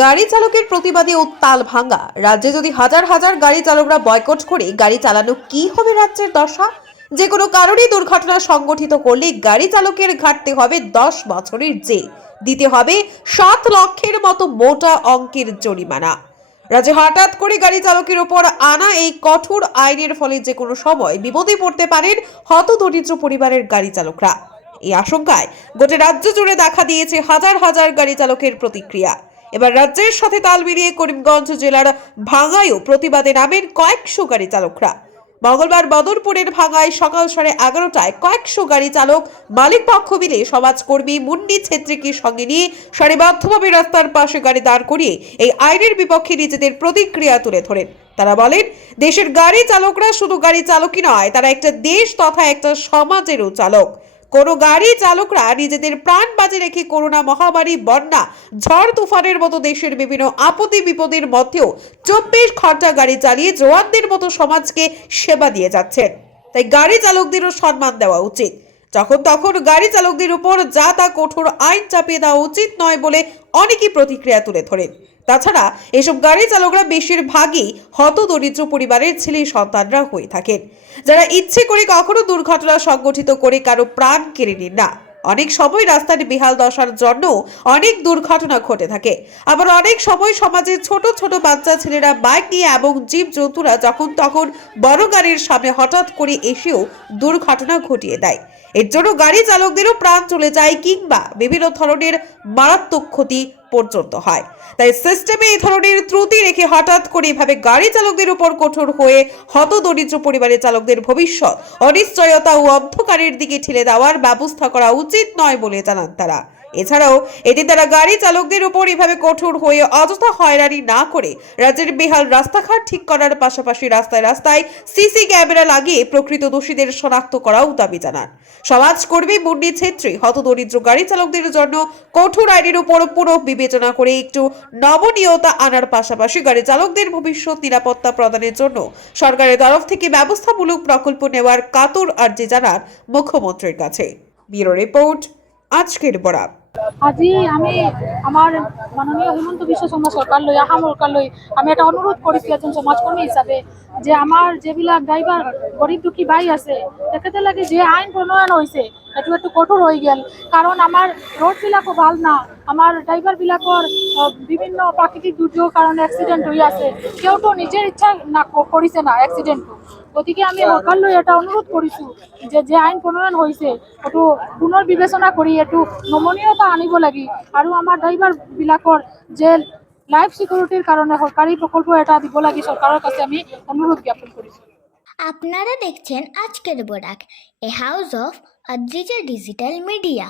গাড়ি চালকের প্রতিবাদে উত্তাল ভাঙ্গা। রাজ্যে যদি হাজার হাজার গাড়ি চালকরা বয়কট করে গাড়ি চালানো, কি হবে রাজ্যের দশা? যে কোনো কারণে দুর্ঘটনা সংঘটিত করলে গাড়ি চালকের ঘাটতে হবে 10 বছরের জেল, দিতে হবে 7 লক্ষের মতো মোটা অঙ্কের জরিমানা। রাজ্যে হঠাৎ করে গাড়ি চালকের উপর আনা এই কঠোর আইনের ফলে যে কোনো সময় বিপদে পড়তে পারেন হতদরিদ্র পরিবারের গাড়ি চালকরা। এই আশঙ্কায় গোটা রাজ্য জুড়ে দেখা দিয়েছে হাজার হাজার গাড়ি চালকের প্রতিক্রিয়া। এবার রাজ্যের সাথে তাল মিলিয়ে করিমগঞ্জ জেলার ভাঙ্গায়ও প্রতিবাদে নামেন কয়েকশো গাড়ি চালকরা। মঙ্গলবার বদরপুরের ভাঙ্গায় সকাল 11:30টায় কয়েকশো গাড়ি চালক মালিক পক্ষ মিলে সমাজকর্মী মুন্নি ছেত্রীকে সঙ্গে নিয়ে সারিবদ্ধভাবে রাস্তার পাশে গাড়ি দাঁড় করিয়ে এই আইনের বিপক্ষে নিজেদের প্রতিক্রিয়া তুলে ধরেন। তারা বলেন, দেশের গাড়ি চালকরা শুধু গাড়ি চালকই নয়, তারা একটা দেশ তথা একটা সমাজেরও চালক। কোনো গাড়ি চালকরা নিজেদের প্রাণ বাজি রেখে করোনা মহামারী, বন্যা, ঝড় তুফানের মতো দেশের বিভিন্ন আপত্তি বিপদের মধ্যেও 24 ঘন্টা গাড়ি চালিয়ে জওয়ানদের মতো সমাজকে সেবা দিয়ে যাচ্ছেন। তাই গাড়ি চালকদেরও সম্মান দেওয়া উচিত। যখন তখন গাড়ি চালকদের উপর যা তা কঠোর আইন চাপিয়ে দেওয়া উচিত নয় বলে অনেকেই প্রতিক্রিয়া তুলে ধরেন। তাছাড়া এসব গাড়ি চালকরা বেশিরভাগই হতদরিদ্র পরিবারের ছেলে সন্তানরা হয়ে থাকেন, যারা ইচ্ছে করে কখনো দুর্ঘটনা সংঘটিত করে কারো প্রাণ কেড়ে নিন না। অনেক সময় রাস্তার বেহাল দশার জন্য অনেক দুর্ঘটনা ঘটে থাকে। আবার অনেক সময় সমাজের ছোট ছোট বাচ্চা ছেলেরা বাইক নিয়ে এবং জীব জন্তুরা যখন তখন বড় গাড়ির সামনে হঠাৎ করে এসেও দুর্ঘটনা ঘটিয়ে দেয়। এর জন্য গাড়ি চালকদেরও প্রাণ চলে যায় কিংবা বিভিন্ন ধরনের মারাত্মক ক্ষতি পর্যন্ত হয়। তাই সিস্টেমে এই ধরনের ত্রুটি রেখে হঠাৎ করে এভাবে গাড়ি চালকদের উপর কঠোর হয়ে হতদরিদ্র পরিবারের চালকদের ভবিষ্যৎ অনিশ্চয়তা ও অন্ধকারের দিকে ঠেলে দেওয়ার ব্যবস্থা করা উচিত নয় বলে জানান তারা। এছাড়াও এতে তারা গাড়ি চালকদের উপর এভাবে কঠোর হয়ে অযথা হয়রানি না করে রাজ্যের বেহাল রাস্তাঘাট ঠিক করার পাশাপাশি রাস্তায় রাস্তায় সিসি ক্যামেরা লাগিয়ে প্রকৃত দোষীদের শনাক্ত করাও দাবি জানান সমাজকর্মী মুন্নি ছেত্রী। হতদরিদ্র গাড়ি চালকদের জন্য কঠোর আইনের উপর পুনঃ বিবেচনা করে একটু নমনীয়তা আনার পাশাপাশি গাড়ি চালকদের ভবিষ্যৎ নিরাপত্তা প্রদানের জন্য সরকারের তরফ থেকে ব্যবস্থামূলক প্রকল্প নেওয়ার কাতর আর্জি জানান মুখ্যমন্ত্রীর কাছে। ব্যুরো রিপোর্ট, আজকের বরাক। আজি আমি আমার মাননীয় হিমন্ত বিশ্ব শর্মা সরকার লৈ আসাম সরকার লৈ আমি এটা অনুরোধ করেছি এজন সমাজকর্মী হিসাবে, যে আমার যেবিলাক ড্রাইভার গরিব দুঃখী ভাই আছে তেখেতে লাগে যে আইন প্রণয়ন হয়েছে এটু একটু কঠোর হয়ে গেল। কারণ আমার রোডবিলাকও ভাল না, আমার ড্রাইভারবিলাকৰ বিভিন্ন প্রাকৃতিক দুর্যোগ কারণে অ্যাক্সিডেন্ট হয়ে আছে, কেউ তো নিজের ইচ্ছা না করেছে না অ্যাক্সিডেন্টটো। গতিকে আমি সরকার লৈ এটা অনুরোধ কৰিছোঁ যে আইন প্ৰণয়ন হৈছে এইটো পুনৰ বিবেচনা কৰি এইটো নমনীয়তা আনিব লাগে আৰু আমাৰ ড্ৰাইভাৰবিলাকৰ যে লাইফ সিকিউরিটির কারণে সরকারি প্রকল্প এটা দিব লাগে সরকারের কাছে আমি অনুরোধ জ্ঞাপন করেছি। আপনারা দেখছেন আজকের Barak, a house of Adrija digital media.